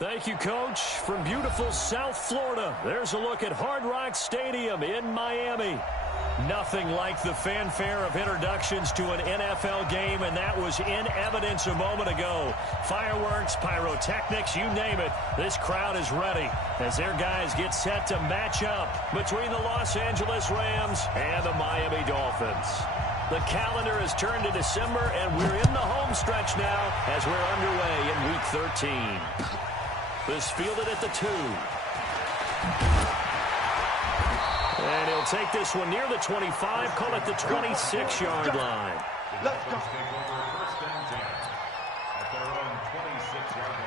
Thank you, Coach. From beautiful South Florida, there's a look at Hard Rock Stadium in Miami. Nothing like the fanfare of introductions to an NFL game, and that was in evidence a moment ago. Fireworks, pyrotechnics, you name it. This crowd is ready as their guys get set to match up between the Los Angeles Rams and the Miami Dolphins. The calendar has turned to December, and we're in the home stretch now as we're underway in Week 13. This fielded at the 2. And he'll take this one near the 25, call it the 26-yard line. Let's go. Take over first and 10 at their own 26-yard line.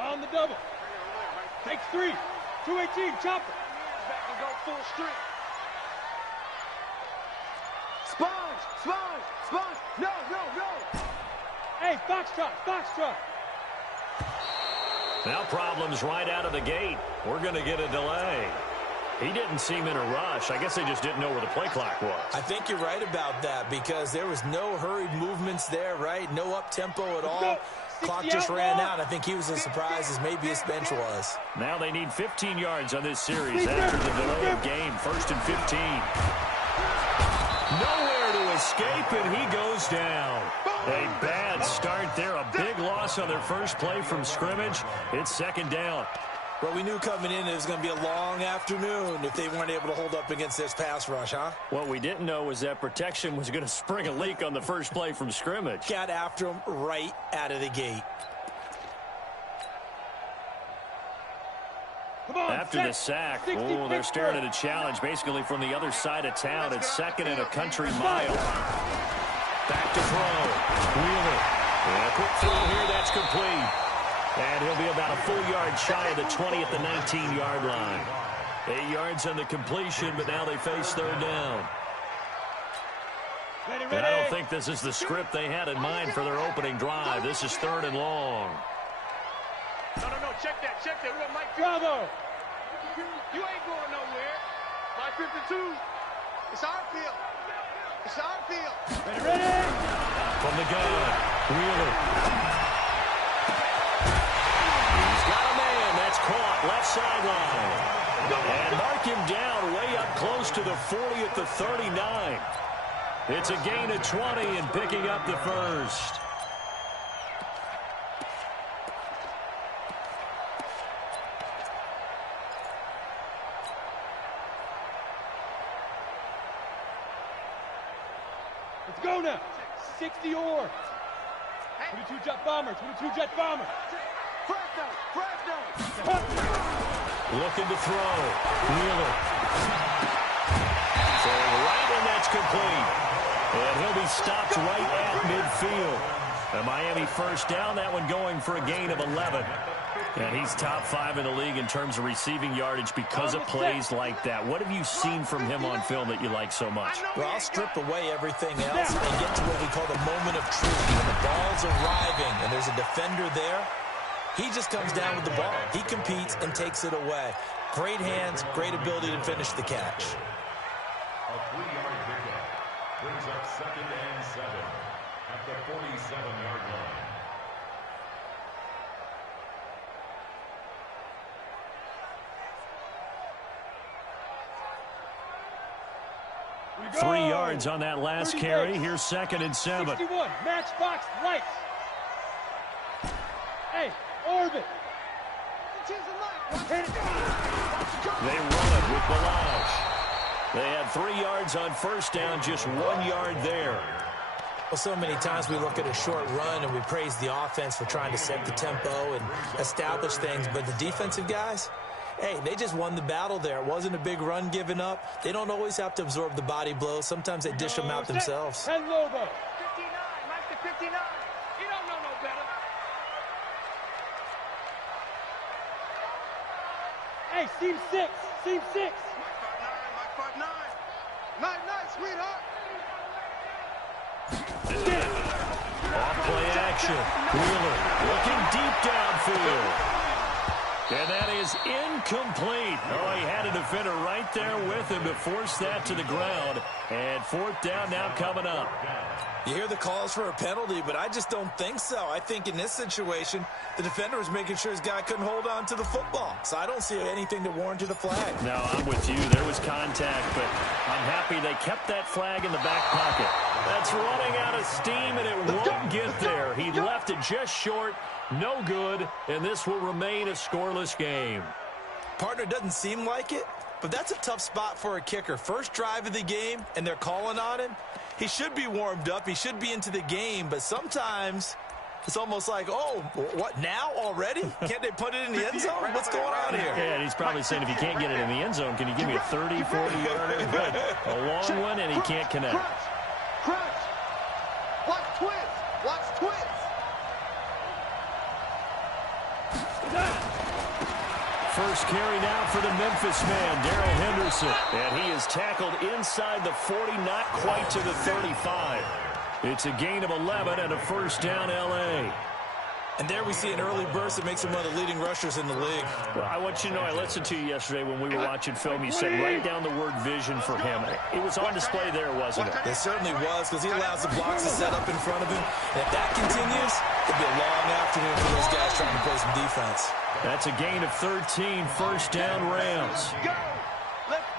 On the double. Takes 3. 218. Chopper. Back and go full strength. Sponge! Sponge! Sponge! No, no, no! Hey, Foxtrot! Foxtrot! Now problems right out of the gate. We're going to get a delay. He didn't seem in a rush. I guess they just didn't know where the play clock was. I think you're right about that because there was no hurried movements there, right? No up-tempo at all. Clock just ran out. I think he was as surprised as maybe his bench was. Now they need 15 yards on this series after the delay of game. 1st and 15. Nowhere to escape, and he goes down. A bad start there. A big loss on their first play from scrimmage. It's 2nd down. Well, we knew coming in it was going to be a long afternoon if they weren't able to hold up against this pass rush, huh? What we didn't know was that protection was going to spring a leak on the first play from scrimmage. Got after him right out of the gate. After the sack, they're staring at a challenge basically from the other side of town. It's 2nd and a country mile. Back to throw. Wheeler. And a quick throw here. That's complete. And he'll be about a full yard shy of the 20 at the 19-yard line. 8 yards on the completion, but now they face 3rd down. And I don't think this is the script they had in mind for their opening drive. This is 3rd and long. No, check that. We got Mike Bravo. You ain't going nowhere. My 52. It's our field. It's our field. Ready. From the gun, Wheeler. That's caught left sideline. And mark him down way up close to the 40 at the 39. It's a gain of 20 and picking up the first. Let's go now. 60 or 22 jet bomber. 22 jet bomber. Looking to throw. Wheeler. Throwing right, and that's complete. And he'll be stopped right at midfield. A Miami first down, that one going for a gain of 11. And he's top 5 in the league in terms of receiving yardage because of plays like that. What have you seen from him on film that you like so much? Well, I'll strip away everything else and get to what we call the moment of truth. When the ball's arriving and there's a defender there, he just comes down with the ball. He competes and takes it away. Great hands, great ability to finish the catch. A 3-yard pickup brings up 2nd and 7 at the 47-yard line. Go. 3 yards on that last carry. Here's 2nd and 7. 61, matchbox lights. Hey, Orbit. They run it with Balaj. They had 3 yards on first down, just 1 yard there. Well, so many times we look at a short run and we praise the offense for trying to set the tempo and establish things, but the defensive guys, hey, they just won the battle there. It wasn't a big run given up. They don't always have to absorb the body blows. Sometimes they dish them out themselves. 10 logo. 59, Mike the 59. You don't know no better. Hey, seam 6. Seam 6. Night, sweetheart. Off play action. Wheeler looking deep downfield. And that is incomplete. Oh, he had a defender right there with him to force that to the ground. And fourth down now coming up. You hear the calls for a penalty, but I just don't think so. I think in this situation, the defender was making sure his guy couldn't hold on to the football. So I don't see anything to warrant a flag. No, I'm with you. There was contact, but I'm happy they kept that flag in the back pocket. That's running out of steam, and it won't get there. He left it just short. No good, and this will remain a scoreless game. Partner, doesn't seem like it, but that's a tough spot for a kicker. First drive of the game, and they're calling on him. He should be warmed up. He should be into the game, but sometimes it's almost like, oh, what, now already? Can't they put it in the end zone? What's going on here? Yeah, and he's probably saying, if you can't get it in the end zone, can you give me a 30, 40-yarder? But a long one, and he can't connect. Crunch. Watch twist. Watch twist. First carry now for the Memphis man, Darrell Henderson. And he is tackled inside the 40, not quite to the 35. It's a gain of 11 and a first down, L.A. And there we see an early burst that makes him one of the leading rushers in the league. Well, I want you to know, I listened to you yesterday when we were watching film. You said write down the word vision for him. It was on display there, wasn't it? It certainly was, because he allows the blocks to set up in front of him. And if that continues, it'll be a long afternoon for those guys trying to play some defense. That's a gain of 13, first down Rams.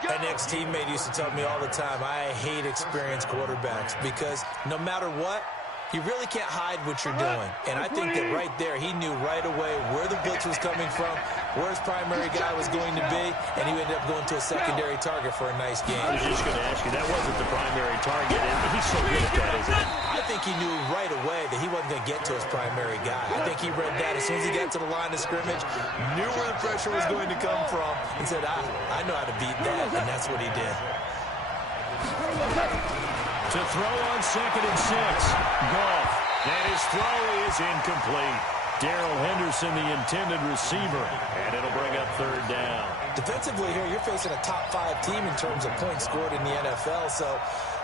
An ex-teammate used to tell me all the time, I hate experienced quarterbacks because no matter what, you really can't hide what you're doing. And I think that right there, he knew right away where the blitz was coming from, where his primary guy was going to be, and he ended up going to a secondary target for a nice game. I was just going to ask you, that wasn't the primary target, and he's so good at that, isn't he? I think he knew right away that he wasn't going to get to his primary guy. I think he read that as soon as he got to the line of scrimmage, knew where the pressure was going to come from, and said, I know how to beat that, and that's what he did. To throw on 2nd and 6. Goff. And his throw is incomplete. Darrell Henderson, the intended receiver. And it'll bring up third down. Defensively here, you're facing a top-5 team in terms of points scored in the NFL. So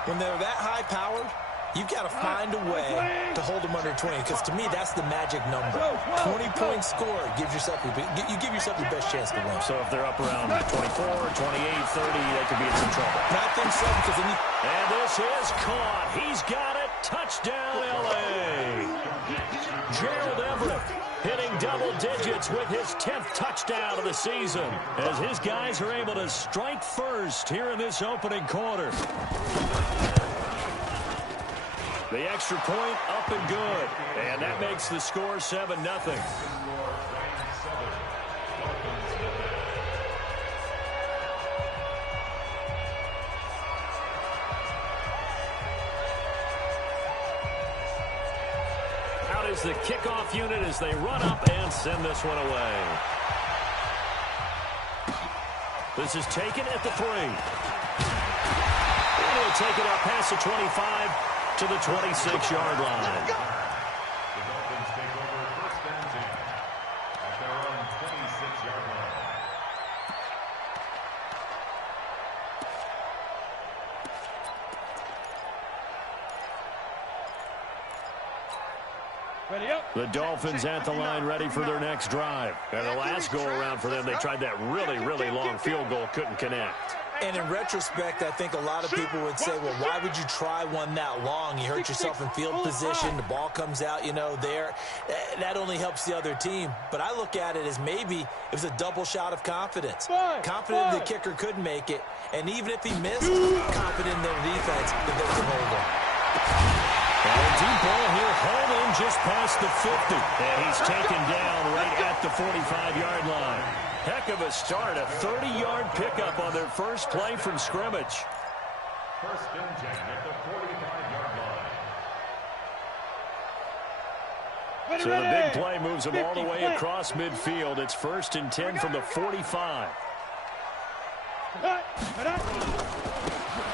when they're that high-powered, you've got to find a way to hold them under 20. Because to me, that's the magic number. 20 points scored gives yourself you give yourself your best chance to win. So if they're up around 24, 28, 30, they could be in some trouble. And I think so, because then you... And this is caught. He's got it. Touchdown, L.A. Gerald Everett hitting double digits with his 10th touchdown of the season as his guys are able to strike first here in this opening quarter. The extra point up and good. And that makes the score 7-0. Out is the kickoff unit as they run up and send this one away. This is taken at the 3. And he'll take it up past the 25. To the 26-yard line. The Dolphins take over first and 10 at their own 26-yard line. Ready up. The Dolphins at the line ready for their next drive. And the last go-around for them, they tried that really, really long field goal, couldn't connect. And in retrospect, I think a lot of people would say, well, why would you try one that long? You hurt yourself in field position. The ball comes out, there. That only helps the other team. But I look at it as maybe it was a double shot of confidence. Confident the kicker could make it. And even if he missed, confident in their defense that they could hold him. And a deep ball here, holding just past the 50. And he's taken down right at the 45-yard line. Heck of a start, a 30-yard pickup on their first play from scrimmage. First and 10 at the 45-yard line. So the big play moves them all the way across midfield. It's first and 10 from the 45. Now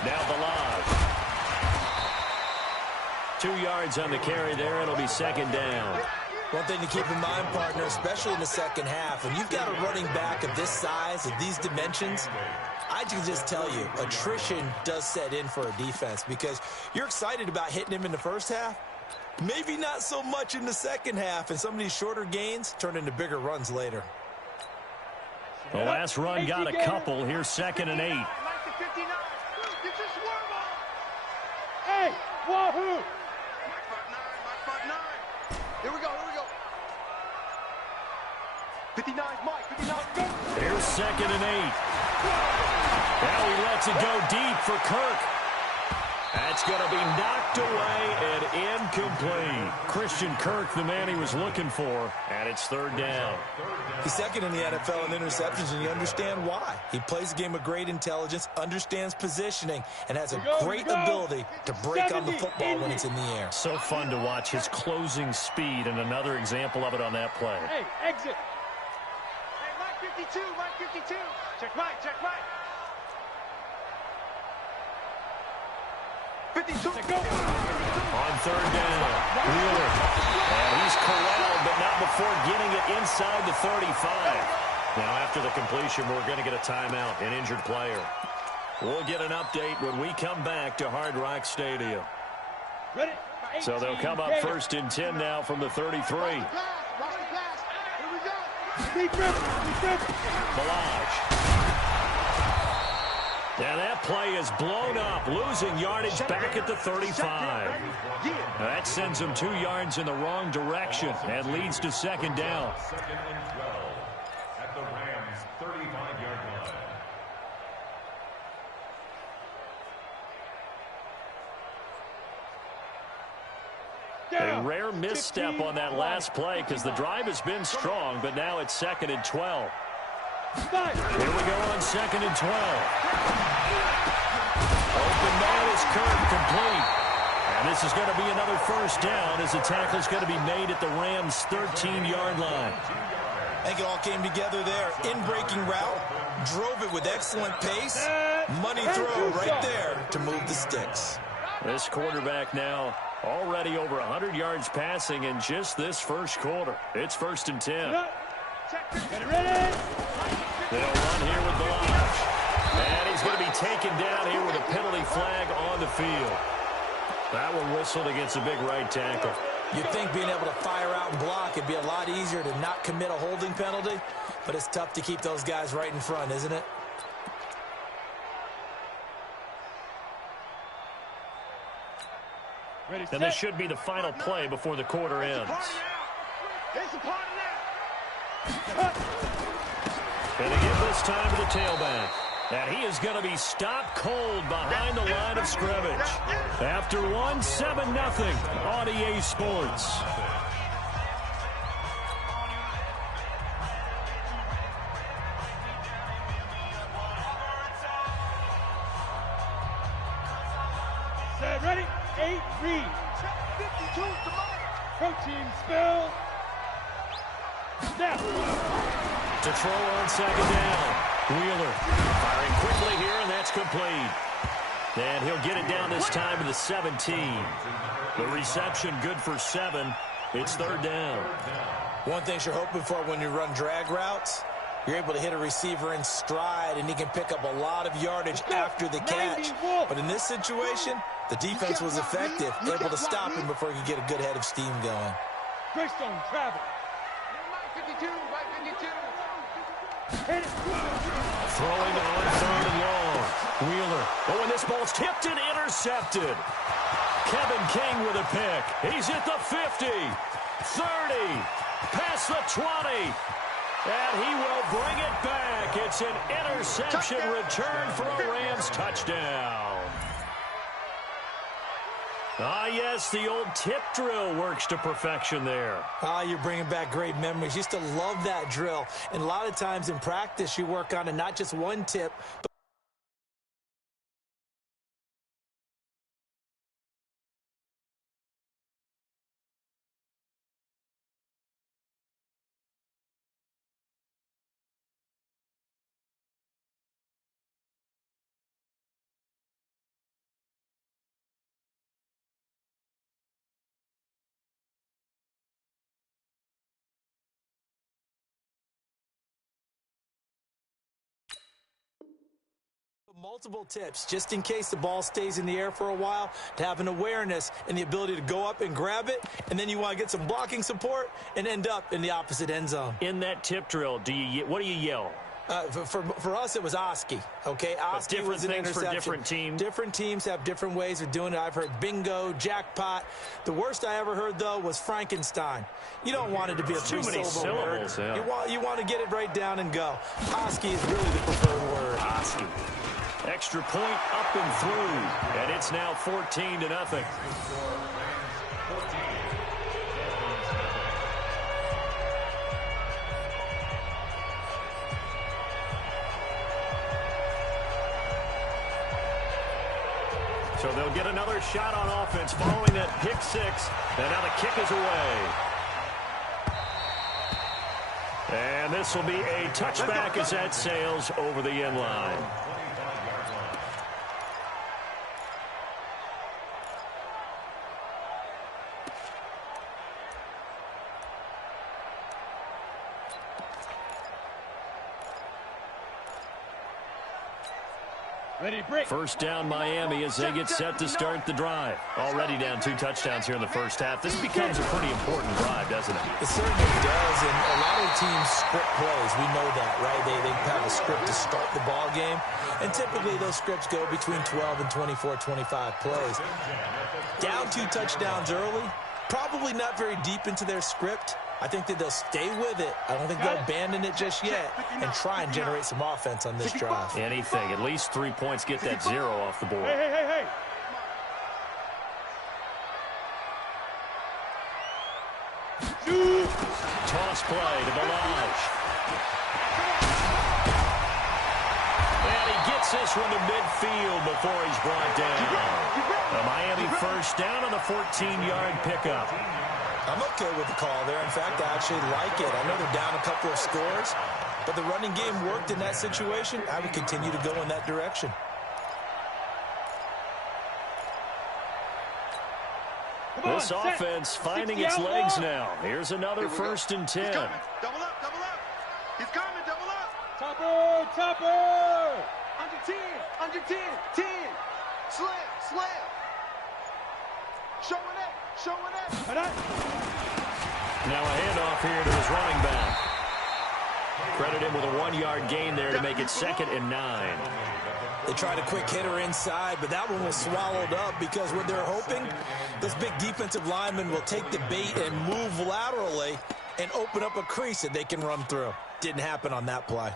Balaj. 2 yards on the carry there. It'll be second down. One thing to keep in mind, partner, especially in the second half, when you've got a running back of this size, of these dimensions, I can just tell you, attrition does set in for a defense because you're excited about hitting him in the first half. Maybe not so much in the second half, and some of these shorter gains turn into bigger runs later. The last run got a couple. Here's 2nd and 8. Hey, wahoo! Here we go, here we go. 59, Mike, 59, go! Here's 2nd and 8. Now he lets it go deep for Kirk. That's going to be knocked away and incomplete. Christian Kirk, the man he was looking for, and it's 3rd down. He's 2nd in the NFL in interceptions, and you understand why. He plays a game with great intelligence, understands positioning, and has a great ability to break on the football when it's in the air. So fun to watch his closing speed, and another example of it on that play. Hey, exit. Hey, Mike 52, Mike 52. Check Mike, check Mike. 52. On 3rd down, Wheeler. And he's corralled, but not before getting it inside the 35. Now, after the completion, we're going to get a timeout, an injured player. We'll get an update when we come back to Hard Rock Stadium. Ready? So they'll come up 1st and 10 now from the 33. Balaj. And that play is blown up, losing yardage back at the 35. That sends him 2 yards in the wrong direction and leads to 2nd down. 2nd and 12 at the Rams' 35-yard line. A rare misstep on that last play because the drive has been strong, but now it's 2nd and 12. Here we go on 2nd and 12. Open man is Kirk, complete. And this is going to be another 1st down as the tackle is going to be made at the Rams' 13-yard line. I think it all came together there. In-breaking route, drove it with excellent pace. Money throw right there to move the sticks. This quarterback now already over 100 yards passing in just this first quarter. It's 1st and 10. Get ready. They'll run here with Balaj. And he's going to be taken down here with a penalty flag on the field. That one whistled against a big right tackle. You'd think being able to fire out and block, it'd be a lot easier to not commit a holding penalty, but it's tough to keep those guys right in front, isn't it? Ready, And this should be the final play before the quarter ends. It's a party now. And they give this time to the tailback. And he is going to be stopped cold behind the line of scrimmage. After one, 7-0 on EA Sports. Set, ready? 8, read. 52, protein spill. Snap. To throw on 2nd down. Wheeler firing quickly here, and that's complete. And he'll get it down this time to the 17. The reception good for 7. It's 3rd down. One thing you're hoping for when you run drag routes, you're able to hit a receiver in stride, and he can pick up a lot of yardage after the catch. But in this situation, the defense was effective, able to stop him before he could get a good head of steam going. Greystone travel. 52, right 52. Hit it. Throwing on 3rd and long. Wheeler. Oh, and this ball's tipped and intercepted. Kevin King with a pick. He's at the 50, 30, past the 20. And he will bring it back. It's an interception return for a Rams touchdown. Ah, yes, the old tip drill works to perfection there. Ah, you're bringing back great memories. Used to love that drill. And a lot of times in practice, you work on it, not just one tip, but multiple tips, just in case the ball stays in the air for a while, to have an awareness and the ability to go up and grab it, and then you want to get some blocking support and end up in the opposite end zone. In that tip drill, what do you yell? For us, it was Oski, okay? Oski different was an things interception. for different teams. Different teams have different ways of doing it. I've heard bingo, jackpot. The worst I ever heard, though, was Frankenstein. You don't want it to be a Too many syllables. word. Yeah. You want to get it right down and go. Oski is really the preferred word. Oski. Extra point up and through, and it's now 14-0. So they'll get another shot on offense following that pick six. And now the kick is away. And this will be a touchback as that sails over the end line. First down Miami as they get set to start the drive. Already down 2 touchdowns here in the first half. This becomes a pretty important drive, doesn't it? It certainly does, and a lot of teams script plays. We know that, right? They have a script to start the ball game, and typically those scripts go between 12 and 24, 25 plays. Down 2 touchdowns early, probably not very deep into their script. I think that they'll stay with it. I don't think they'll abandon it just yet and try and generate some offense on this drive. Anything. At least 3 points, get that 0 off the board. Hey. Toss play to Balaj. And he gets this one to midfield before he's brought down. A Miami first down on the 14-yard pickup. I'm okay with the call there. In fact, I actually like it. I know they're down a couple of scores, but the running game worked in that situation. I would continue to go in that direction. This offense finding its legs now. Here's another 1st and 10. Double up. He's coming, double up. Topper. Under 10. 10. Slam. Showing it. Now a handoff here to his running back. Credit him with a 1-yard gain there to make it 2nd and 9. They tried a quick hitter inside, but that one was swallowed up because what they're hoping, those big defensive linemen will take the bait and move laterally and open up a crease that they can run through. Didn't happen on that play.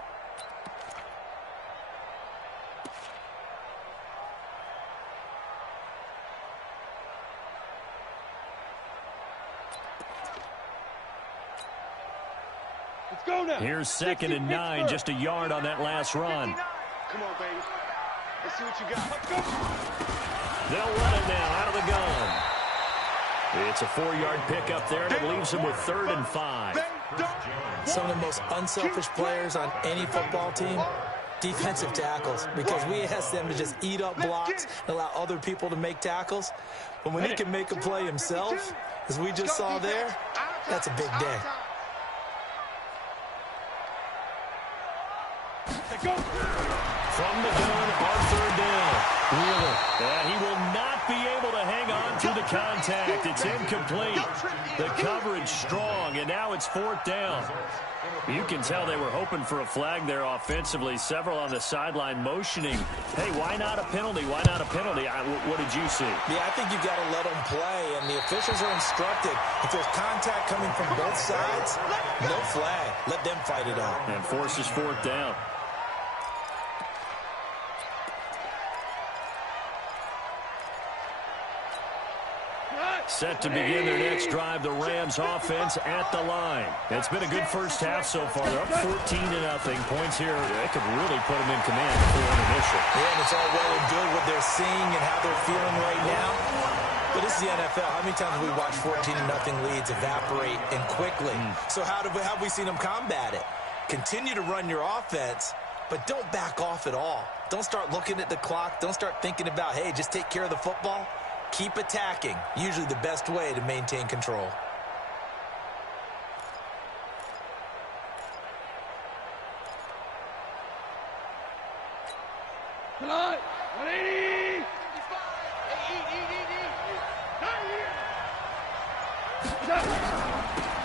Here's 2nd and 9, just a yard on that last run. Come on, baby. Let's see what you got. They'll run it now out of the gun. It's a 4-yard pickup there, and it leaves them with 3rd and 5. Some of the most unselfish players on any football team, defensive tackles, because we ask them to just eat up blocks and allow other people to make tackles. But when he can make a play himself, as we just saw there, that's a big day. From the gun on 3rd down. Wheeler. And he will not be able to hang on to the contact. It's incomplete. The coverage strong, and now it's 4th down. You can tell they were hoping for a flag there offensively. Several on the sideline motioning. Hey, why not a penalty? Why not a penalty? What did you see? Yeah, I think you've got to let them play, and the officials are instructed. If there's contact coming from both sides, no flag. Let them fight it out. And forces 4th down. Set to begin their next drive, the Rams offense at the line. It's been a good first half so far. They're up 14-0. Points here, they could really put them in command before intermission. Yeah, and it's all well and good what they're seeing and how they're feeling right now. But this is the NFL. How many times have we watched 14-0 leads evaporate and quickly? So how have we seen them combat it? Continue to run your offense, but don't back off at all. Don't start looking at the clock. Don't start thinking about, hey, just take care of the football. Keep attacking. Usually the best way to maintain control. 180.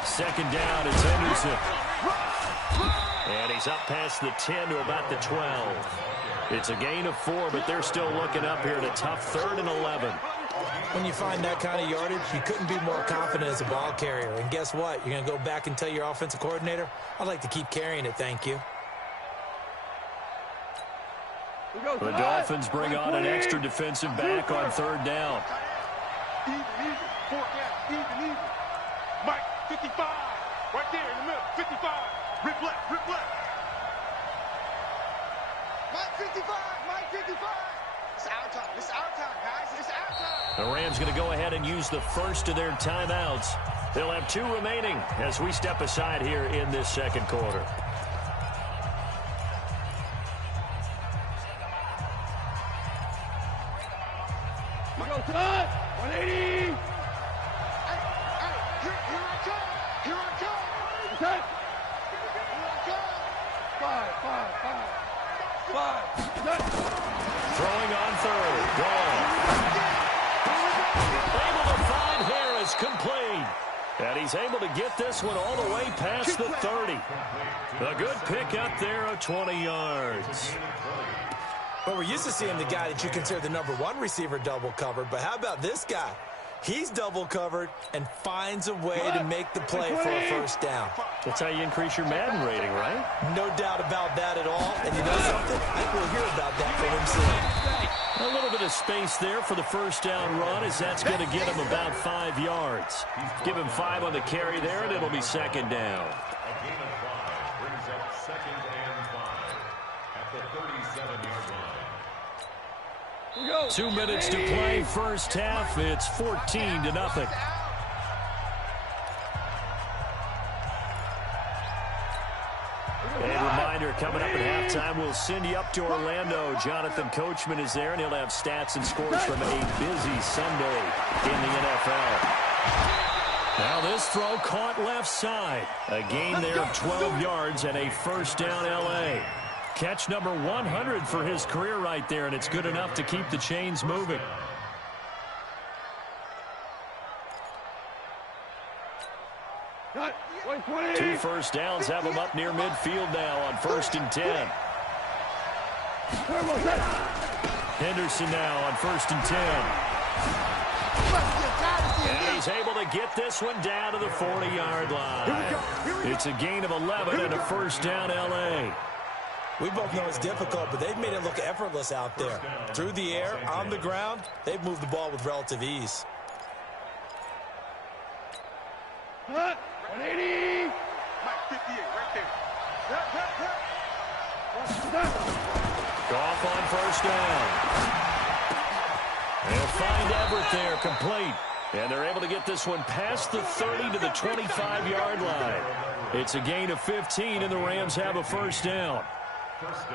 Second down, it's Henderson. And he's up past the 10 to about the 12. It's a gain of 4, but they're still looking up here at a tough 3rd and 11. When you find that kind of yardage, you couldn't be more confident as a ball carrier. And guess what? You're going to go back and tell your offensive coordinator, I'd like to keep carrying it, thank you. The Dolphins bring on an extra defensive back on 3rd down. Even. 4th down. Even. Mike, 55. Right there in the middle. 55. Rip left. Mike 55. Mike 55. It's our time. It's our time, guys. It's our time. The Rams going to go ahead and use the first of their timeouts. They'll have 2 remaining as we step aside here in this second quarter. We go time. 180. Hey, here I come. Here I come. Okay. Here I come. 5. Throwing on 3rd. Ball. Able to find Harris, complete. And he's able to get this one all the way past the 30. A good pick up there of 20 yards. Well, we're used to seeing the guy that you consider the #1 receiver double covered, but how about this guy? He's double covered and finds a way to make the play for a first down. That's how you increase your Madden rating, right? No doubt about that at all. And you know something? I think we'll hear about that from him soon. A little bit of space there for the first down run, as that's going to get him about 5 yards. Give him 5 on the carry there, and it'll be second down. A gain of 5 brings up 2nd and 5 at the 37-yard line. 2 minutes to play first half. It's 14-0. And reminder, coming up at halftime, we'll send you up to Orlando. Jonathan Coachman is there, and he'll have stats and scores from a busy Sunday in the NFL. Now this throw caught left side. A gain there of 12 yards and a first down L.A. Catch number 100 for his career right there, and it's good enough to keep the chains moving. Two first downs have him up near midfield now on 1st and 10. Henderson now on 1st and 10. And he's able to get this one down to the 40-yard line. It's a gain of 11 and a first down L.A. We both know it's difficult, but they've made it look effortless out there. Through the air, on the ground, they've moved the ball with relative ease. 180. Mike 58 right there. Goff on first down. They'll find Everett there, complete. And they're able to get this one past the 30 to the 25-yard line. It's a gain of 15, and the Rams have a first down.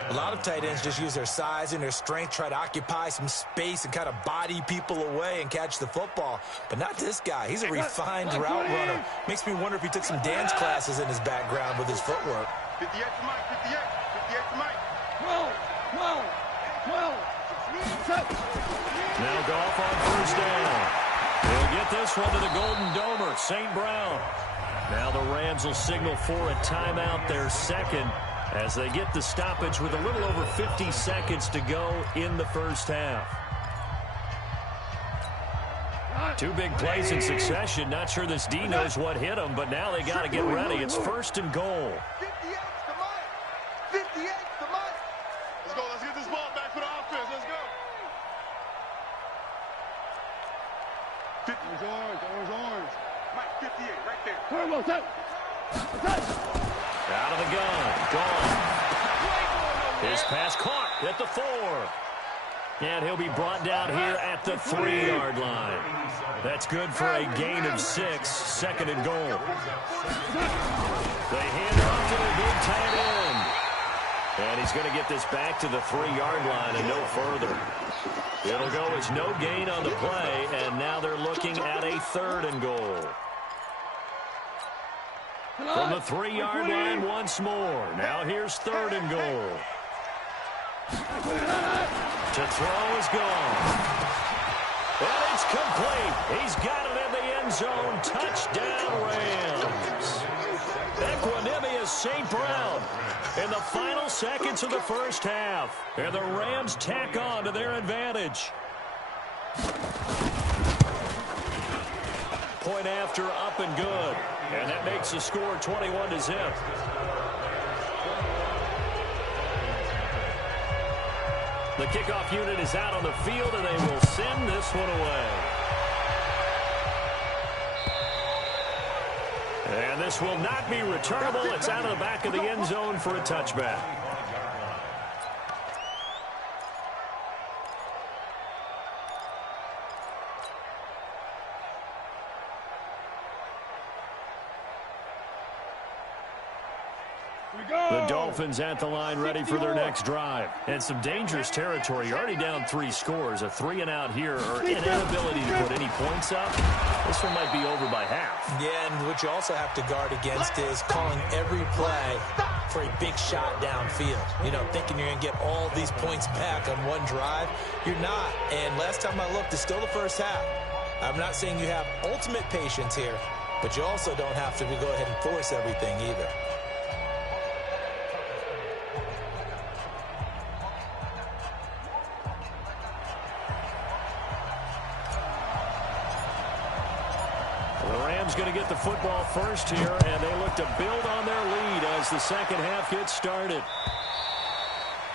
A lot of tight ends just use their size and their strength, try to occupy some space and kind of body people away and catch the football. But not this guy. He's a refined route runner. Makes me wonder if he took some dance classes in his background with his footwork. 58 for Mike, 58. 58 for Mike. 12. Now Goff on first down. He'll get this one to the Golden Domer, St. Brown. Now the Rams will signal for a timeout, their second, as they get the stoppage with a little over 50 seconds to go in the first half. 2 big plays in succession. Not sure this D knows what hit him, but now they got to get ready. It's 1st and goal. 58 to Mike. 58 to Mike. Let's go. Let's get this ball back for the offense. Let's go. 50. Orange. Mike 58 right there. Out of the gun. Gone. His pass caught at the 4. And he'll be brought down here at the 3-yard line. That's good for a gain of 6. 2nd and goal. They hand off to the big tight end. And he's going to get this back to the 3-yard line and no further. It'll go as no gain on the play, and now they're looking at a 3rd and goal. From the 3-yard line once more. Now here's 3rd and goal. To throw is gone. And it's complete. He's got it in the end zone. Touchdown, Rams. Equanimous St. Brown in the final seconds of the first half. And the Rams tack on to their advantage. Point after, up and good. And that makes the score 21-0. The kickoff unit is out on the field, and they will send this one away. And this will not be returnable. It's out of the back of the end zone for a touchback. The Dolphins at the line, ready for their next drive. And some dangerous territory. You're already down 3 scores. A 3-and-out here, or an inability to put any points up. This one might be over by half. Yeah, and what you also have to guard against is calling every play for a big shot downfield. You know, thinking you're going to get all these points back on one drive. You're not. And last time I looked, it's still the first half. I'm not saying you have ultimate patience here, but you also don't have to go ahead and force everything either. Going to get the football first here, and they look to build on their lead as the second half gets started.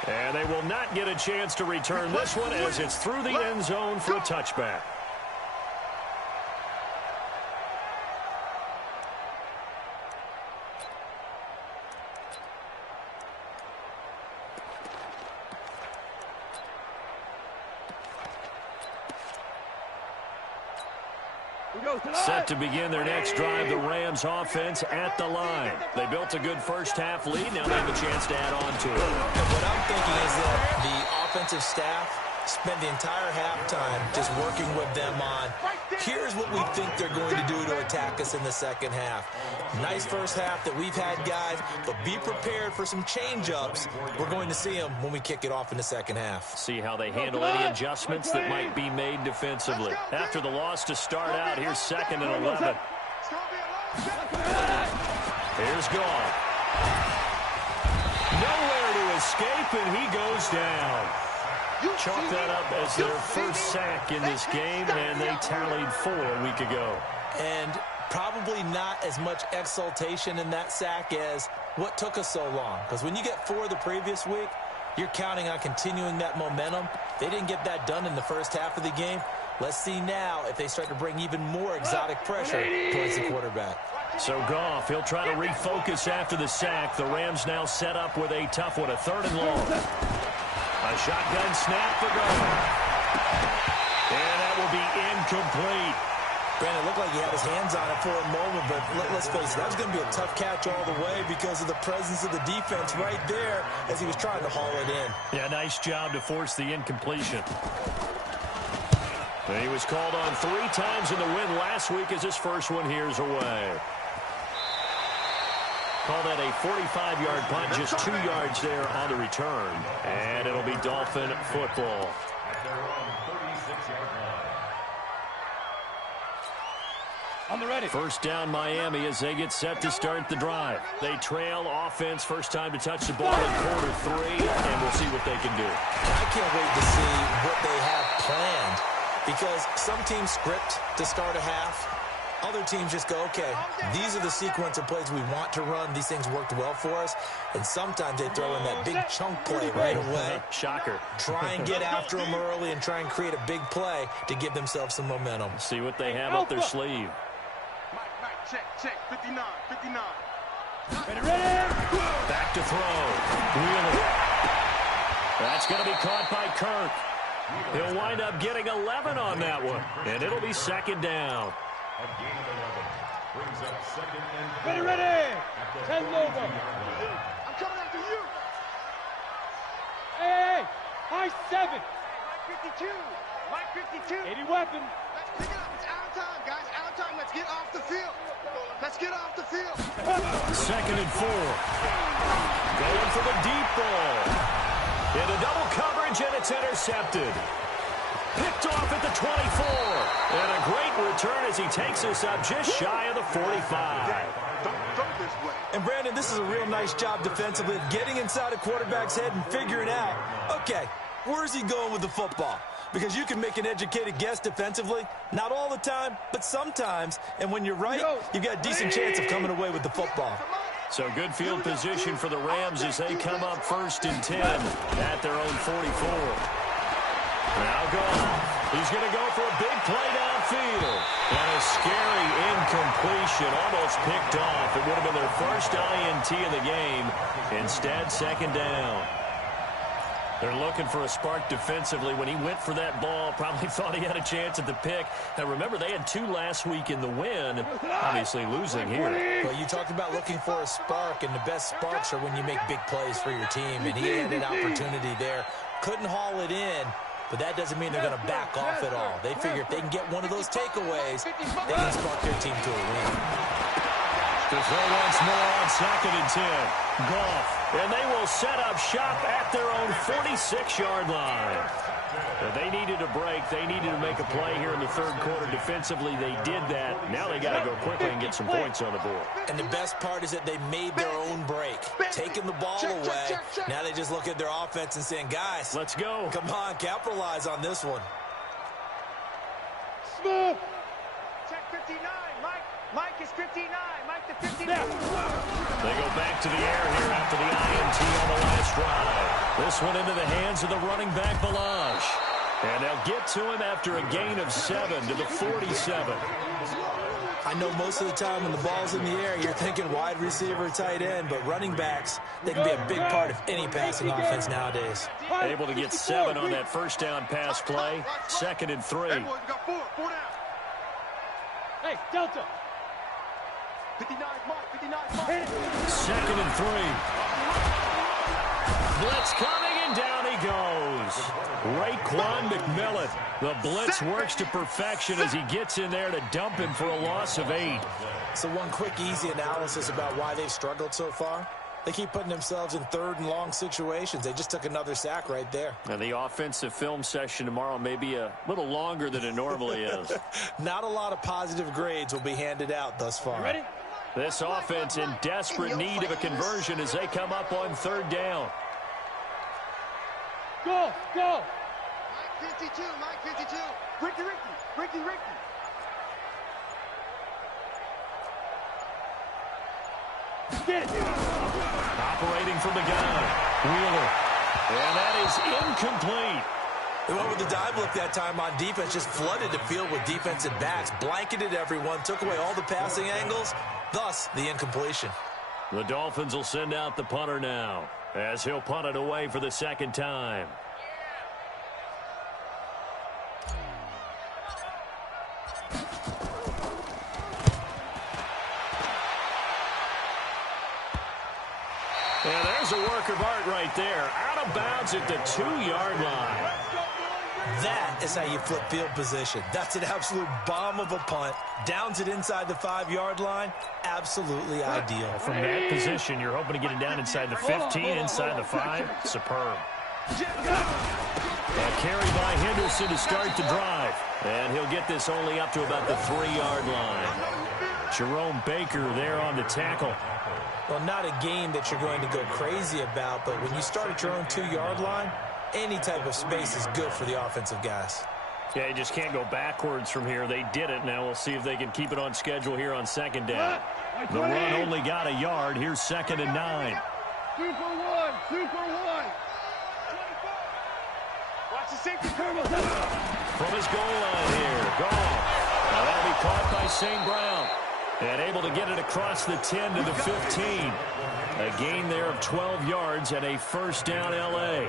And they will not get a chance to return this one as it's through the end zone for a touchback. Set to begin their next drive, the Rams offense at the line. They built a good first half lead. Now they have a chance to add on to it. And what I'm thinking is that the offensive staff spent the entire halftime just working with them on, here's what we think they're going to do to attack us in the second half. Nice first half that we've had, guys, but be prepared for some change-ups. We're going to see them when we kick it off in the second half. See how they handle any adjustments that might be made defensively. After the loss to start out, here's 2nd and 11. Here's Goff. Nowhere to escape, and he goes down. Chalk that up as their first sack in this game, and they tallied 4 a week ago. And probably not as much exultation in that sack as what took us so long. Because when you get 4 the previous week, you're counting on continuing that momentum. They didn't get that done in the first half of the game. Let's see now if they start to bring even more exotic pressure towards the quarterback. So Goff, he'll try to refocus after the sack. The Rams now set up with a tough one, a 3rd and long. A shotgun snap for Goff. And that will be incomplete. Brandon, it looked like he had his hands on it for a moment, but let's face it, that was going to be a tough catch all the way because of the presence of the defense right there as he was trying to haul it in. Yeah, nice job to force the incompletion. And he was called on 3 times in the win last week as his first one here's away. Call that a 45-yard punt, just 2 yards there on the return. And it'll be Dolphin football. At their own 36-yard line. On the ready. First down Miami as they get set to start the drive. They trail offense, first time to touch the ball in quarter 3, and we'll see what they can do. I can't wait to see what they have planned because some teams script to start a half. Other teams just go, okay, these are the sequence of plays we want to run. These things worked well for us. And sometimes they throw in that big chunk play right away. Shocker. Try and get after them early and try and create a big play to give themselves some momentum. See what they have up their sleeve. Mike, check, 59. Ready. Back to throw. Wheeler. That's going to be caught by Kirk. He'll wind up getting 11 on that one. And it'll be 2nd down. A gain of 11 brings up 2nd and 4. Ready. 10 logo. I'm coming after you. Hey, high 7. Mike 52. 80 weapon. Let's pick it up. It's our time, guys. Our time. Let's get off the field. Let's get off the field. 2nd and 4. Going for the deep ball. Into double coverage. coverage, and it's intercepted. Picked off at the 24. And a great return as he takes us up just shy of the 45. Don't throw this way. And, Brandon, this is a real nice job defensively of getting inside a quarterback's head and figuring out, okay, where's he going with the football? Because you can make an educated guess defensively. Not all the time, but sometimes. And when you're right, you've got a decent chance of coming away with the football. So good field position for the Rams as they come up 1st and 10 at their own 44. Now Goff. He's going to go for a big play downfield. And a scary incompletion, almost picked off. It would have been their first INT of the game. Instead, 2nd down. They're looking for a spark defensively. When he went for that ball, probably thought he had a chance at the pick. Now, remember, they had 2 last week in the win, obviously losing here. Well, you talked about looking for a spark, and the best sparks are when you make big plays for your team, and he had an opportunity there. Couldn't haul it in, but that doesn't mean they're going to back off at all. They figure if they can get one of those takeaways, they can spark their team to a win. To throw once more on 2nd and 10. Goff. And they will set up shop at their own 46-yard line. They needed a break. They needed to make a play here in the 3rd quarter defensively. They did that. Now they got to go quickly and get some points on the board. And the best part is that they made their own break, taking the ball away. Now they just look at their offense and saying, guys, let's go. Come on, capitalize on this one. Smooth. Check 59. Mike is 59. Mike the 59. They go back to the air here after the INT on the last drive. This one into the hands of the running back, Balaj. And they'll get to him after a gain of 7 to the 47. I know most of the time when the ball's in the air, you're thinking wide receiver, tight end, but running backs, they can be a big part of any passing offense nowadays. Able to get 7 on that 1st down pass play. 2nd and 3. Hey, boys, we got 4 down. Hey, Delta. 59, Mike, 59, Mike. 2nd and 3. Blitz coming, and down he goes. Raekwon McMillan. The blitz works to perfection as he gets in there to dump him for a loss of 8. So one quick, easy analysis about why they've struggled so far. They keep putting themselves in 3rd and long situations. They just took another sack right there. And the offensive film session tomorrow may be a little longer than it normally is. Not a lot of positive grades will be handed out thus far. Ready? This offense in desperate need of a conversion as they come up on 3rd down. Go, go. Mike 52, Mike 52. Ricky. Get it. Operating from the gun. Wheeler. And that is incomplete. They went with the dive look that time on defense, just flooded the field with defensive backs, blanketed everyone, took away all the passing angles, thus the incompletion. The Dolphins will send out the punter now as he'll punt it away for the 2nd time. And there's a work of art right there. Out of bounds at the 2-yard line. That is how you flip field position. That's an absolute bomb of a punt. Downs it inside the 5-yard line. Absolutely ideal. From that position, you're hoping to get it down inside the 15, inside the 5. Superb. A carry by Henderson to start the drive. And he'll get this only up to about the 3-yard line. Jerome Baker there on the tackle. Well, not a game that you're going to go crazy about, but when you start at your own 2-yard line, any type of space is good for the offensive guys. Yeah, you just can't go backwards from here. They did it. Now we'll see if they can keep it on schedule here on 2nd down. The run only got a yard. Here's 2nd and 9. 2 for 1. 2 for 1. Watch the safety curve. From his goal line here. Goff. Now that'll be caught by St. Brown. And able to get it across the 10 to the 15. A gain there of 12 yards and a 1st down L.A.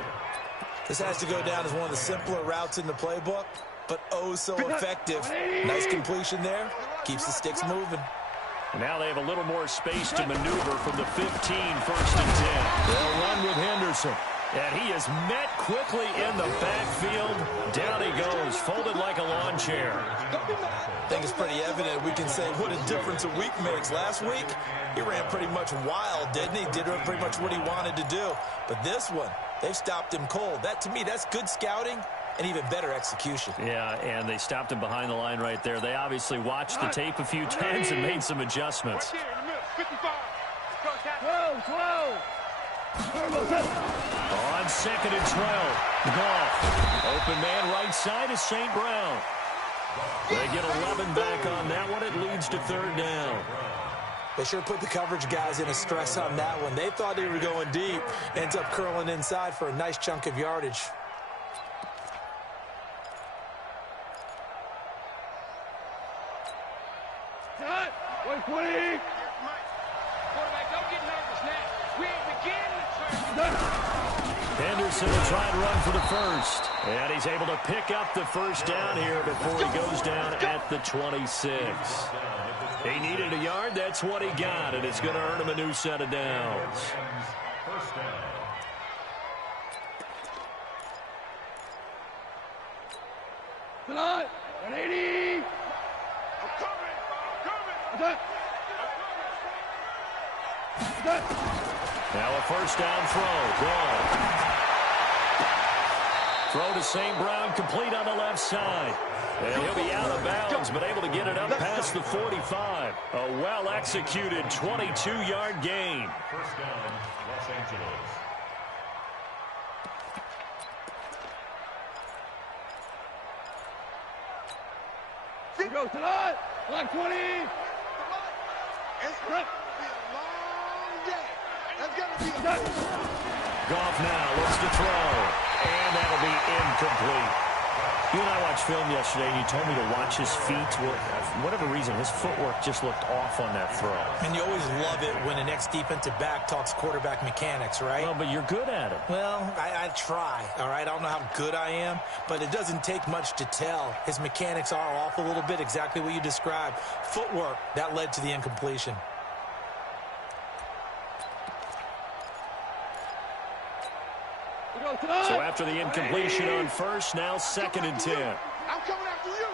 This has to go down as one of the simpler routes in the playbook, but oh so effective. Nice completion there. Keeps the sticks moving. Now they have a little more space to maneuver from the 15, 1st and 10. They'll run with Henderson. And he is met quickly in the backfield. Down he goes, folded like a lawn chair. I think it's pretty evident we can say what a difference a week makes. Last week, he ran pretty much wild, didn't he? Did pretty much what he wanted to do. But this one, They've stopped him cold. That, to me, that's good scouting and even better execution. Yeah, and they stopped him behind the line right there. They obviously watched the tape a few times and made some adjustments. Right there in the middle, 55. On 2nd and 12, Goff. Open man right side is St. Brown. They get 11 back on that one. It leads to 3rd down. They sure put the coverage guys in a stress on that one. They thought they were going deep. Ends up curling inside for a nice chunk of yardage. Quarterback, don't get nervous now. We ain't beginning the turn. Henderson will try and run for the first. And he's able to pick up the first down here before he goes down at the 26. He needed a yard. That's what he got, and it's going to earn him a new set of downs. First down. Come on, 180. I'm coming. Now a first down throw. Gone. Throw to St. Brown, complete on the left side. And he'll be out of bounds, but able to get it up past the 45. A well-executed 22-yard gain. First down, Los Angeles. Go tonight. Line 20. It's going to be a long day. That's going to be a Goff now looks to throw. And that'll be incomplete. You and I watched film yesterday, and you told me to watch his feet. For whatever reason, his footwork just looked off on that throw. And you always love it when an ex-defensive back talks quarterback mechanics, right? Well, but you're good at it. Well, I try, all right? I don't know how good I am, but it doesn't take much to tell. His mechanics are off a little bit, exactly what you described. Footwork, that led to the incompletion. So after the incompletion on first, now 2nd and 10. I'm coming after you.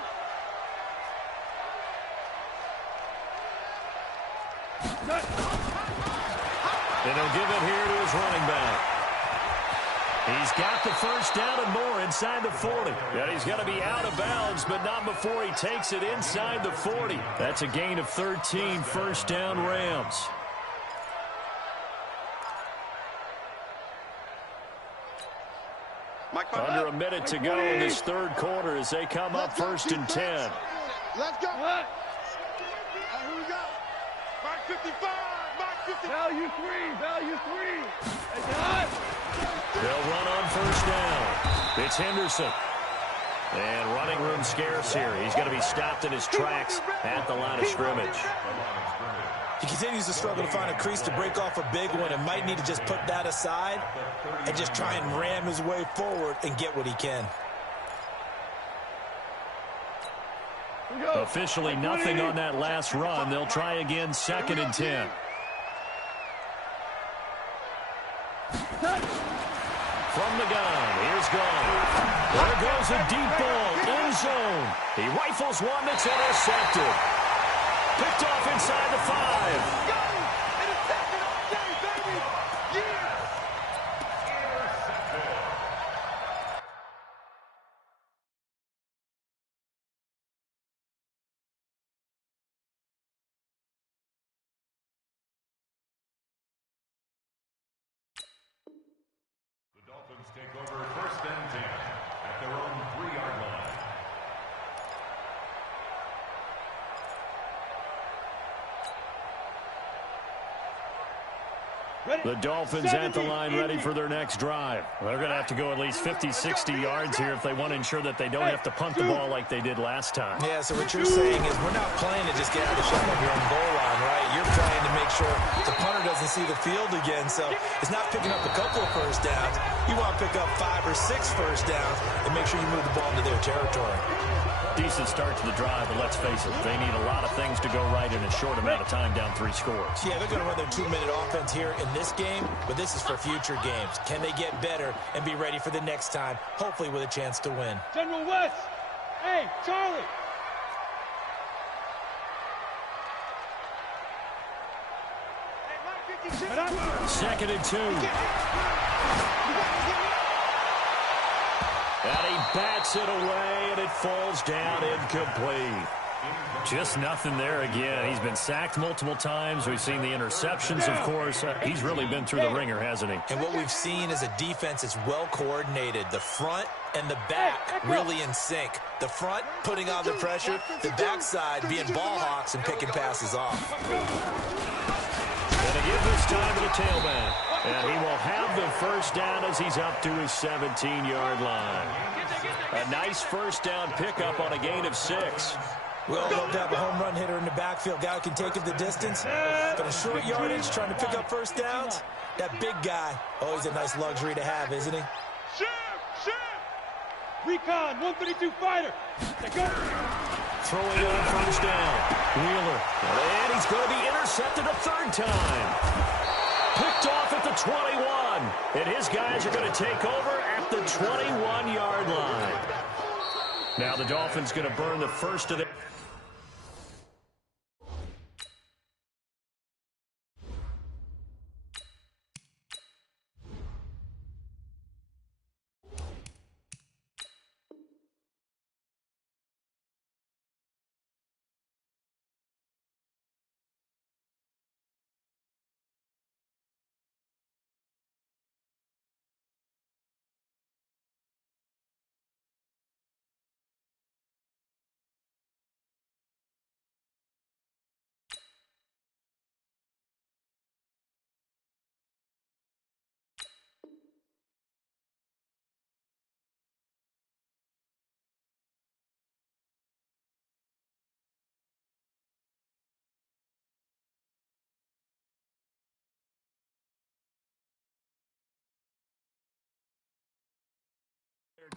And he'll give it here to his running back. He's got the first down and more inside the 40. And he's going to be out of bounds, but not before he takes it inside the 40. That's a gain of 13, first down Rams. Under a minute to go in this 3rd quarter as they come up 1st and 10. Let's go. Here we go. Mark 55. Mark 55. Value 3. They'll run on first down. It's Henderson. And running room scarce here. He's going to be stopped in his tracks at the line of scrimmage. He continues to struggle to find a crease to break off a big one and might need to just put that aside and just try and ram his way forward and get what he can. Officially nothing on that last run. They'll try again 2nd and 10. From the gun, here's Goff. There goes a deep ball, end zone. He rifles one that's intercepted. Picked off inside the 5. The Dolphins take over 1st and 10 at their own 3-yard line. The Dolphins at the line ready for their next drive. They're going to have to go at least 50, 60 yards here if they want to ensure that they don't have to punt the ball like they did last time. Yeah, so what you're saying is we're not playing to just get out of the shot of your own goal line, right? You're trying to make sure the punter doesn't see the field again. So it's not picking up a couple of first downs. You want to pick up 5 or 6 first downs and make sure you move the ball into their territory. Decent start to the drive, but let's face it, they need a lot of things to go right in a short amount of time, down 3 scores. Yeah, they're going to run their 2-minute offense here in this game, but this is for future games. Can they get better and be ready for the next time, hopefully with a chance to win? General West. Hey, Charlie. Second and 2. And he bats it away, and it falls down incomplete. Just nothing there again. He's been sacked multiple times. We've seen the interceptions, of course. He's really been through the ringer, hasn't he? And what we've seen is a defense that's well coordinated. The front and the back really in sync. The front putting on the pressure, the backside being ball hawks and picking passes off. Going to give this time to the tailback. And he will have the first down as he's up to his 17-yard line. A nice first down pickup on a gain of 6. Well, love to have a home run hitter in the backfield. Guy who can take it the distance. But a short yardage, trying to pick up first downs. That big guy, always a nice luxury to have, isn't he? Recon, 132 fighter. Throwing on first down. Wheeler. And he's going to be intercepted a third time. Picked off at the 21. And his guys are going to take over at the 21-yard line. Now the Dolphins going to burn the first of the...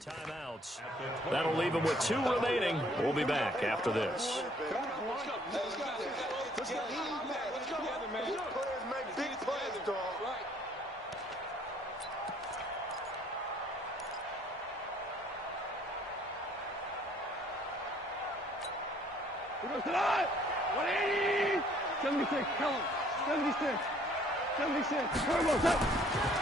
Timeouts. That'll leave him with 2 remaining. We'll be back after this.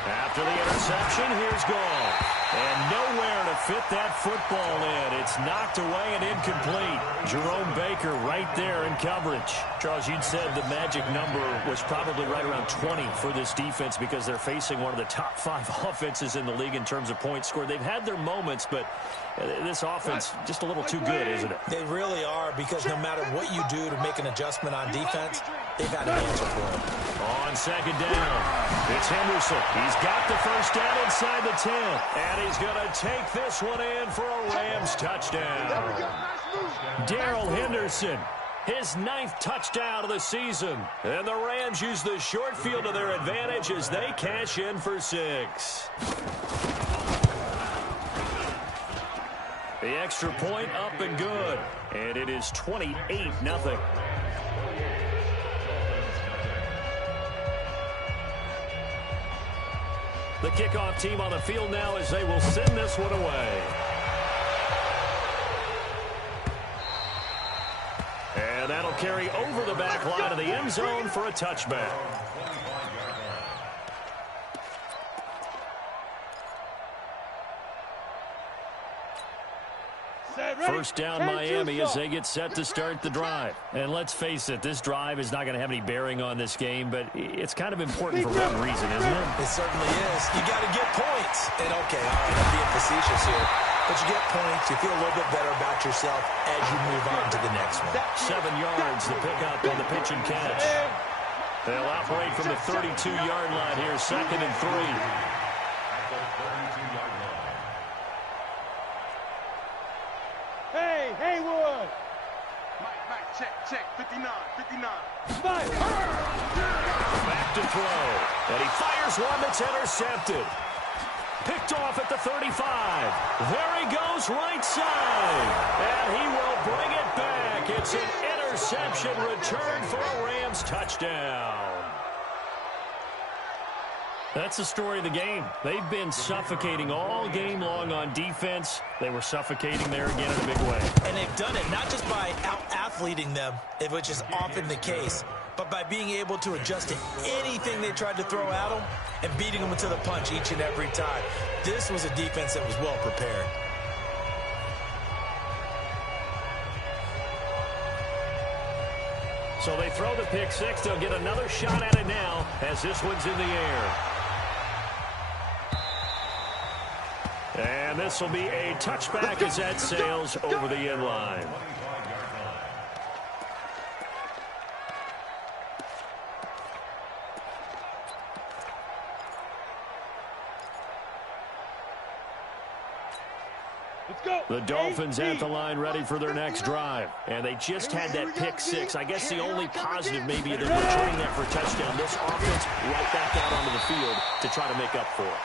After the interception, here's Goff. And nowhere to fit that football in. It's knocked away and incomplete. Jerome Baker right there in coverage. Charles, you'd said the magic number was probably right around 20 for this defense because they're facing one of the top 5 offenses in the league in terms of points scored. They've had their moments, but this offense just a little too good, isn't it? They really are, because no matter what you do to make an adjustment on defense, they've got an answer for it. On second down, it's Henderson. He's got the first down inside the 10. And he's going to take this one in for a Rams touchdown. Darrell Henderson, his 9th touchdown of the season. And the Rams use the short field to their advantage as they cash in for 6. The extra point up and good. And it is 28-0. The kickoff team on the field now as they will send this one away. And that'll carry over the back line of the end zone for a touchback. First down Miami as they get set to start the drive. And let's face it, this drive is not going to have any bearing on this game, but it's kind of important for one reason, isn't it? It certainly is. You got to get points. And okay, all right, I'm being facetious here. But you get points, you feel a little bit better about yourself as you move on to the next one. 7 yards, the pickup on the pitch and catch. They'll operate from the 32-yard line here, 2nd and 3. Haywood! Mike, check, 59. Back to throw. And he fires one that's intercepted. Picked off at the 35. There he goes right side. And he will bring it back. It's an interception return for a Rams touchdown. That's the story of the game. They've been suffocating all game long on defense. They were suffocating there again in a big way. And they've done it not just by out-athleting them, which is often the case, but by being able to adjust to anything they tried to throw at them and beating them to the punch each and every time. This was a defense that was well prepared. So they throw the pick six. They'll get another shot at it now as this one's in the air. And this will be a touchback as that sails over the end line. The Dolphins at the line ready for their next drive. And they just had that pick six. I guess the only positive maybe that returning that for a touchdown. This offense right back out onto the field to try to make up for it.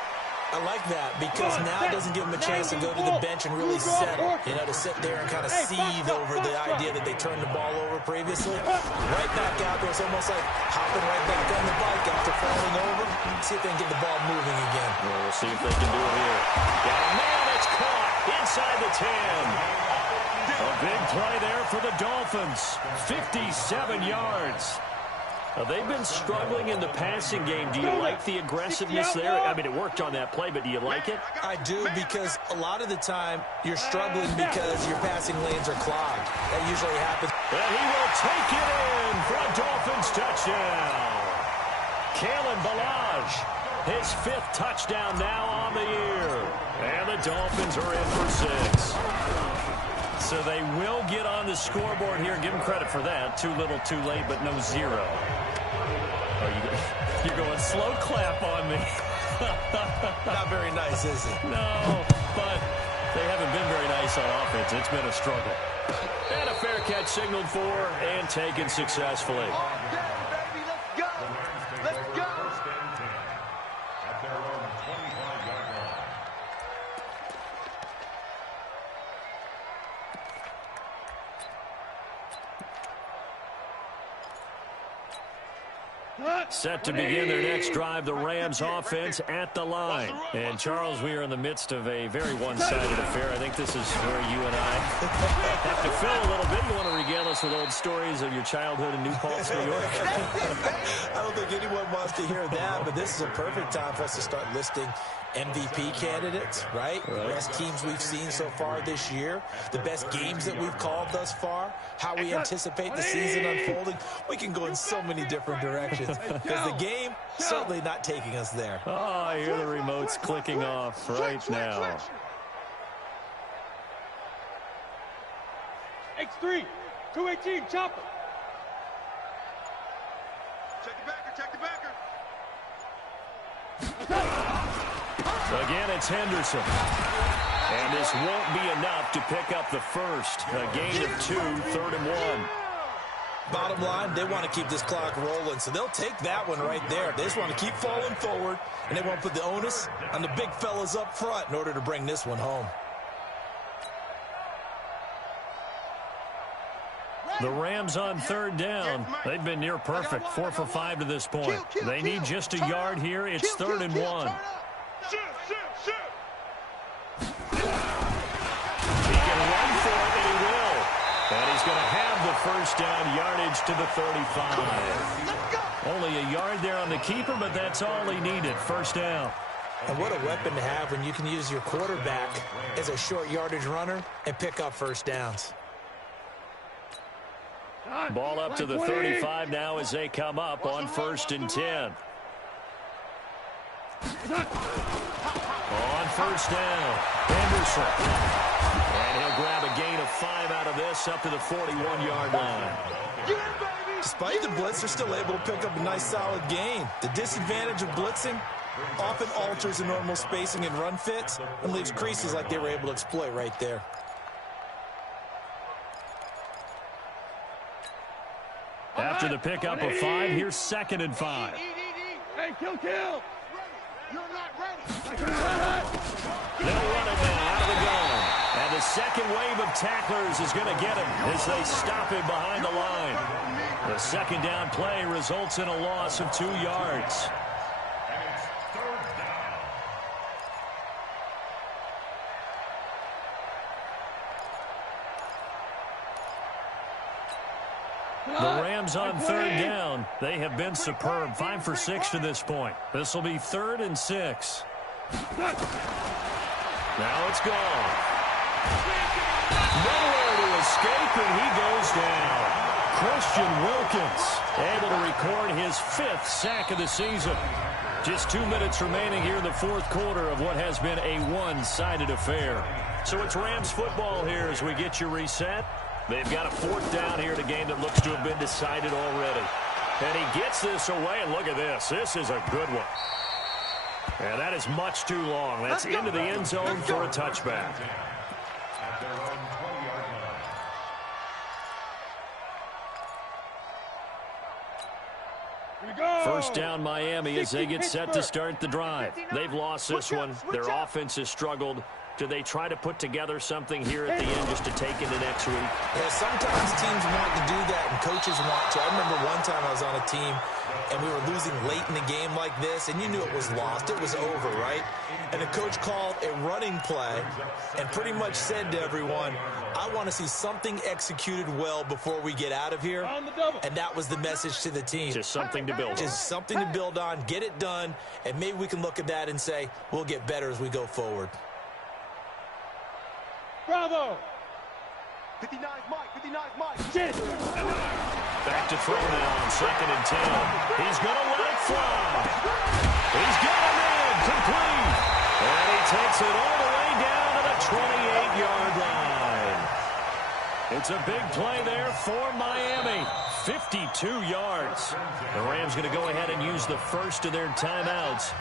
I like that because now it doesn't give them a chance to go to the bench and really settle. You know, to sit there and kind of seethe over the idea that they turned the ball over previously. Right back out there. It's almost like hopping right back on the bike after falling over. See if they can get the ball moving again. Well, we'll see if they can do it here. Got a man that's caught inside the 10. A big play there for the Dolphins. 57 yards. They've been struggling in the passing game. Do you like the aggressiveness there? I mean, it worked on that play, but do you like it? I do, because a lot of the time you're struggling because your passing lanes are clogged. That usually happens. And he will take it in for a Dolphins touchdown. Kalen Ballage, his 5th touchdown now on the year. And the Dolphins are in for 6. So they will get on the scoreboard here. Give them credit for that. Too little, too late, but no 0. Oh, you're going slow clap on me. Not very nice, is it? No, but they haven't been very nice on offense. It's been a struggle. And a fair catch signaled for and taken successfully. Okay, baby, let's go. Let's go. First and 10 at their own 25-yard line. Set to begin their next drive, the Rams offense at the line. And, Charles, we are in the midst of a very one-sided affair. I think this is where you and I have to fill a little bit. You want to regale us with old stories of your childhood in New Paltz, New York? I don't think anyone wants to hear that, but this is a perfect time for us to start listing MVP candidates, right? The best teams we've seen so far this year, the best games that we've called thus far, how we anticipate the season unfolding. We can go in so many different directions because the game certainly not taking us there. Oh, I hear the remotes clicking off right now. X3, 218, chopper. Check the backer, check the backer. Again, it's Henderson. And this won't be enough to pick up the first. A gain of 2, 3rd and 1. Bottom line, they want to keep this clock rolling, so they'll take that one right there. They just want to keep falling forward, and they want to put the onus on the big fellas up front in order to bring this one home. The Rams on 3rd down. They've been near perfect, 4 for 5 to this point. They need just a yard here. It's 3rd and 1. Shoot, shoot, shoot. He can run for it, and he will. And he's going to have the first down, yardage to the 35. Only a yard there on the keeper, but that's all he needed. First down. And what a weapon to have when you can use your quarterback as a short yardage runner and pick up first downs. Ball up to the 35 now as they come up on 1st and 10. On 1st down, Henderson. And he'll grab a gain of 5 out of this up to the 41-yard line. Despite the blitz, they're still able to pick up a nice solid gain. The disadvantage of blitzing often alters the normal spacing and run fits and leaves creases like they were able to exploit right there. After the pickup of 5, here's 2nd and 5. Hey, kill. You're not ready. They'll run it now out of the gun. And the second wave of tacklers is going to get him as they stop him behind the line. The second down play results in a loss of 2 yards. And it's 3rd down. The Rams on 3rd down. They have been superb. 5 for 6 to this point. This will be 3rd and 6. Now it's gone. Nowhere to escape, and he goes down. Christian Wilkins able to record his 5th sack of the season. Just 2 minutes remaining here in the 4th quarter of what has been a one-sided affair. So it's Rams football here as we get you reset. They've got a 4th down here in a game that looks to have been decided already. And he gets this away, and look at this. This is a good one. And that is much too long. That's into the end zone for a touchback. At their own 20-yard line. First down Miami as they get set to start the drive. They've lost this one. Their offense has struggled. Do they try to put together something here at the end just to take into next week? Yeah, sometimes teams want to do that and coaches want to. I remember one time I was on a team and we were losing late in the game like this, and you knew it was lost. It was over, right? And the coach called a running play and pretty much said to everyone, I want to see something executed well before we get out of here. And that was the message to the team. Just something to build on. Just something to build on, get it done, and maybe we can look at that and say, we'll get better as we go forward. Bravo! 59 Mike, 59 Mike. Back to throw now on 2nd and 10. He's going to let it fly. He's got him in, complete. And he takes it all the way down to the 28-yard line. It's a big play there for Miami. 52 yards. The Rams going to go ahead and use the first of their timeouts.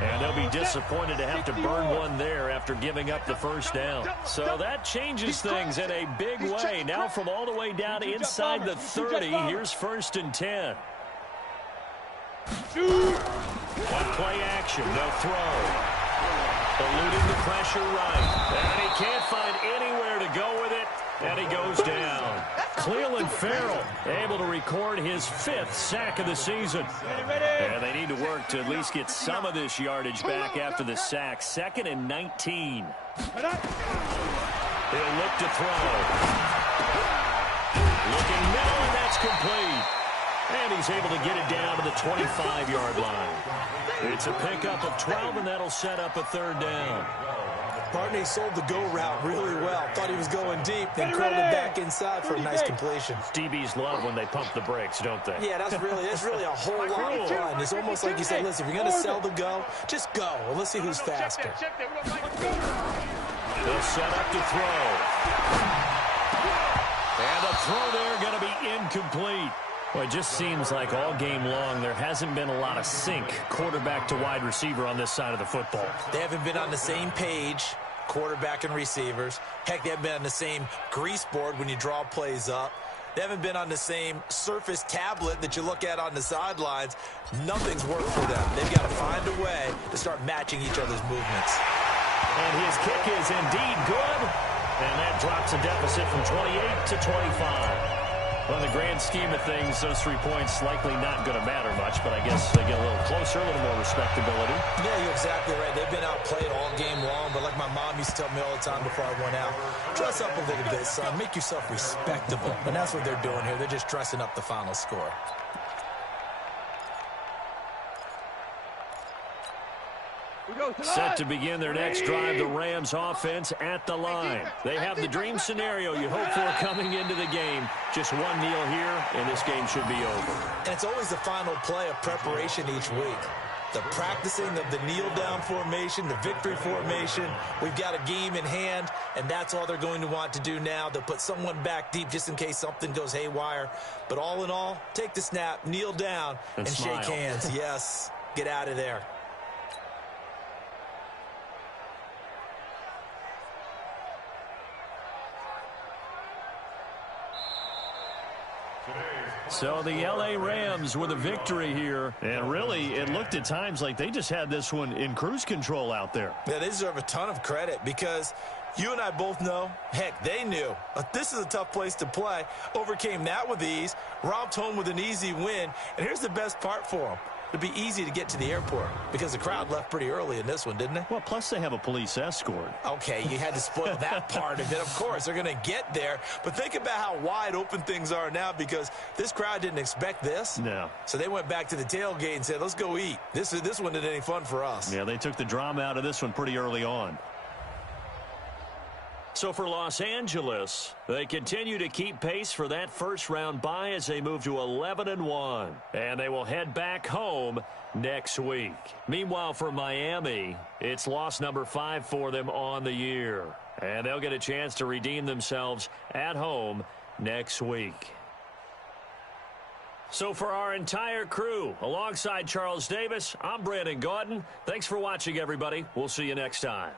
And they'll be disappointed to have to burn one there after giving up the first down. So that changes things in a big way. Now from all the way down inside the 30, here's 1st and 10. One play action, they'll throw. Eluding the pressure right. And he can't find anywhere to go with it. And he goes down. Cleveland Farrell able to record his 5th sack of the season. And they need to work to at least get some of this yardage back after the sack. 2nd and 19. He'll look to throw. Looking middle, and that's complete. And he's able to get it down to the 25-yard line. It's a pickup of 12, and that'll set up a 3rd down. Barney sold the go route really well. Thought he was going deep, then curled it back inside for a nice completion. DBs love when they pump the brakes, don't they? Yeah, that's really a whole lot of fun. It's almost like you say, listen, if you're going to sell the go, just go. And let's see who's faster. They'll set up to throw. And the throw there going to be incomplete. Well, it just seems like all game long there hasn't been a lot of sync quarterback to wide receiver on this side of the football. They haven't been on the same page, quarterback and receivers. Heck, they haven't been on the same grease board when you draw plays up. They haven't been on the same Surface tablet that you look at on the sidelines. Nothing's worked for them. They've got to find a way to start matching each other's movements. And his kick is indeed good. And that drops a deficit from 28 to 25. Well, in the grand scheme of things, those 3 points likely not going to matter much, but I guess they get a little closer, a little more respectability. Yeah, you're exactly right. They've been outplayed all game long, but like my mom used to tell me all the time before I went out, dress up a little bit, son. Make yourself respectable. And that's what they're doing here. They're just dressing up the final score. Set to begin their next drive, the Rams offense at the line. They have the dream scenario you hope for coming into the game. Just one kneel here, and this game should be over. And it's always the final play of preparation each week. The practicing of the kneel-down formation, the victory formation. We've got a game in hand, and that's all they're going to want to do now. They'll put someone back deep just in case something goes haywire. But all in all, take the snap, kneel down, and shake hands. Yes, get out of there. So the L.A. Rams with a victory here. And really, it looked at times like they just had this one in cruise control out there. Yeah, they deserve a ton of credit because you and I both know, heck, they knew. This is a tough place to play. Overcame that with ease, romped home with an easy win. And here's the best part for them. It'd be easy to get to the airport because the crowd left pretty early in this one, didn't they? Well, plus they have a police escort. Okay, you had to spoil that part of it. Of course, they're going to get there. But think about how wide open things are now because this crowd didn't expect this. No. So they went back to the tailgate and said, let's go eat. This one isn't any fun for us. Yeah, they took the drama out of this one pretty early on. So for Los Angeles, they continue to keep pace for that first-round bye as they move to 11-1. And they will head back home next week. Meanwhile, for Miami, it's loss number 5 for them on the year. And they'll get a chance to redeem themselves at home next week. So for our entire crew, alongside Charles Davis, I'm Brandon Gaudin. Thanks for watching, everybody. We'll see you next time.